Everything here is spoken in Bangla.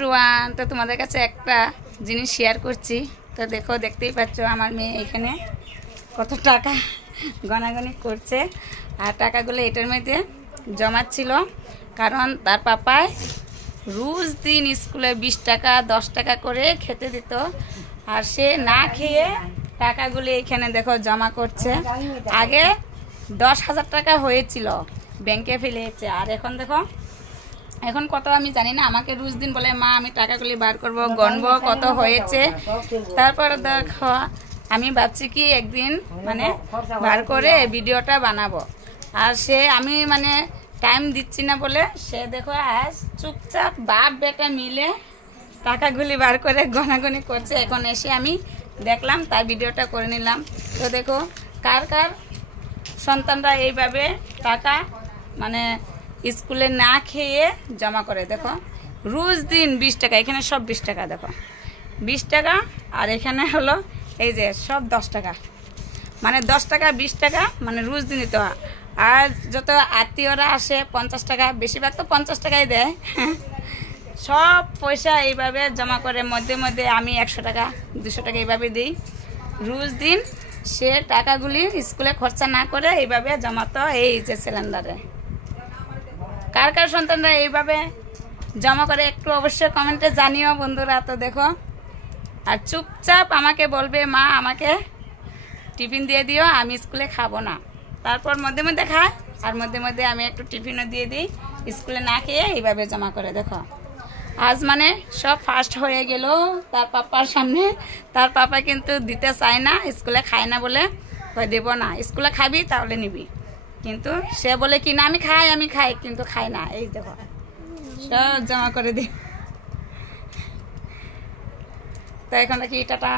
এভরিওয়ান, তো তোমাদের কাছে একটা জিনিস শেয়ার করছি। তো দেখো, দেখতেই পাচ্ছ আমার মেয়ে এখানে কত টাকা গণাগণি করছে, আর টাকাগুলো এটার মধ্যে জমাচ্ছিল, কারণ তার পাপায় রোজ দিন স্কুলে 20 টাকা 10 টাকা করে খেতে দিত, আর সে না খেয়ে টাকাগুলি এখানে দেখো জমা করছে। আগে 10,000 টাকা হয়েছিল, ব্যাংকে ফেলেছে, আর এখন দেখো এখন কত আমি জানি না। আমাকে রোজ দিন বলে, মা আমি টাকাগুলি বার করব, গণবো কত হয়েছে। তারপর দেখো আমি ভাবছি কি একদিন মানে বার করে ভিডিওটা বানাবো, আর সে আমি মানে টাইম দিচ্ছি না বলে সে দেখো আজ চুপচাপ বাপ বেটা মিলে টাকাগুলি বার করে গণাগণি করছে। এখন এসে আমি দেখলাম, তার ভিডিওটা করে নিলাম। তো দেখো কার কার সন্তানরা এইভাবে টাকা মানে স্কুলে না খেয়ে জমা করে। দেখো রোজ দিন 20 টাকা, এখানে সব 20 টাকা, দেখো 20 টাকা, আর এখানে হলো এই যে সব 10 টাকা, মানে 10 টাকা 20 টাকা মানে রোজ দিন দিতে হয়। আর যত আত্মীয়রা আসে 50 টাকা, বেশিরভাগ তো 50 টাকাই দেয়। সব পয়সা এইভাবে জমা করে, মধ্যে মধ্যে আমি 100 টাকা 200 টাকা এইভাবে দিই। রোজ দিন সে টাকাগুলি স্কুলে খরচা না করে এইভাবে জমাতো এই যে সিলিন্ডারে। কার কার সন্তানরা এইভাবে জমা করে একটু অবশ্যই কমেন্টে জানিও বন্ধুরা। তো দেখো, আর চুপচাপ আমাকে বলবে, মা আমাকে টিফিন দিয়ে দিও, আমি স্কুলে খাবো না। তারপর মধ্যে মধ্যে খায়, আর মধ্যে মধ্যে আমি একটু টিফিনও দিয়ে দিই, স্কুলে না খেয়ে এইভাবে জমা করে। দেখো আজ মানে সব ফার্স্ট হয়ে গেল তার পাপার সামনে। তার পাপা কিন্তু দিতে চায় না, স্কুলে খায় না বলে দেব না, স্কুলে খাবি তাহলে নিবি, কিন্তু সে বলে কি না আমি খাই, কিন্তু খায় না। এই দেখো সব জমা করে দিই। তো এখন কি টাটা।